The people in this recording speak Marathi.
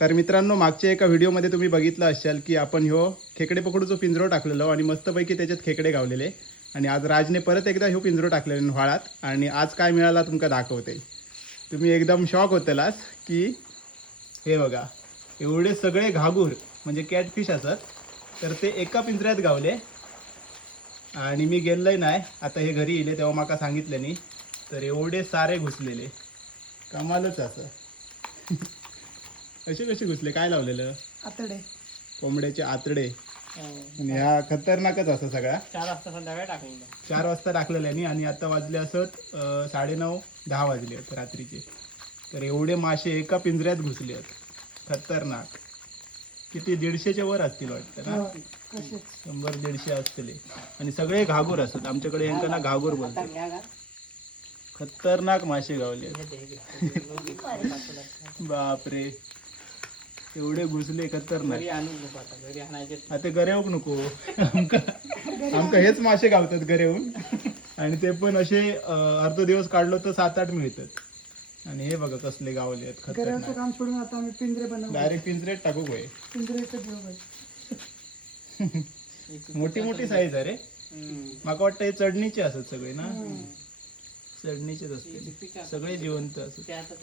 तर मित्रांनो, मागच्या एका व्हिडिओमध्ये तुम्ही बघितलं असाल की आपण ह्यो खेकडे पकडूचो पिंजरो टाकलेलो आणि मस्तपैकी त्याच्यात खेकडे गावलेले. आणि आज राजने परत एकदा ह्यो पिंजरो टाकलेला व्हाळात आणि आज काय मिळाला तुमका दाखवते. तुम्ही एकदम शॉक होतलास की हे बघा, एवढे सगळे घागूर म्हणजे कॅटफिश असतात, तर ते एका पिंजऱ्यात गावले. आणि मी गेलोय नाही, आता हे घरी येले तेव्हा माका सांगितले नाही, तर एवढे सारे घुसलेले. कमालच असं. असे कसे घुसले, काय लावलेलं? आतडे. कोंबड्याचे आतडे. आणि ह्या खतरनाकच असं सगळा. 4 वाजता संध्याकाळी टाकलेलं. 4 वाजता टाकलेल्यानी आणि आता वाजले असत 9:30-10 वाजले आहेत रात्रीचे. तर एवढे मासे एका पिंजऱ्यात घुसले आहेत. खतरनाक. किती 150च्या वर असतील वाटतं ना? 100-150 असतील. आणि सगळे घागूर असतात. आमच्याकडे यांना घागूर बोलतात. खतरनाक मासे गावले. बापरे, एवढे घुसले खतरनाक. घरी आणून नको, आता घरी आणायचे. आता गऱ्यावक नको. आमका हेच मासे गावतात गऱ्याहून. आणि ते पण असे अर्ध दिवस काढलो तर 7-8 मिळतात. आणि हे बघा कसले गावले आहेत खतरनाक. काम सोडून आता आम्ही पिंजरे बनवतो. डायरेक्ट पिंजऱ्यात टाकू होय. पिंजऱ्याचं देव आहे. मोठी मोठी साईज आहे रे. माका वाटतं हे चढणीचे असत सगळे ना. चढणीचेच असते सगळे जिवंत असत. ते आता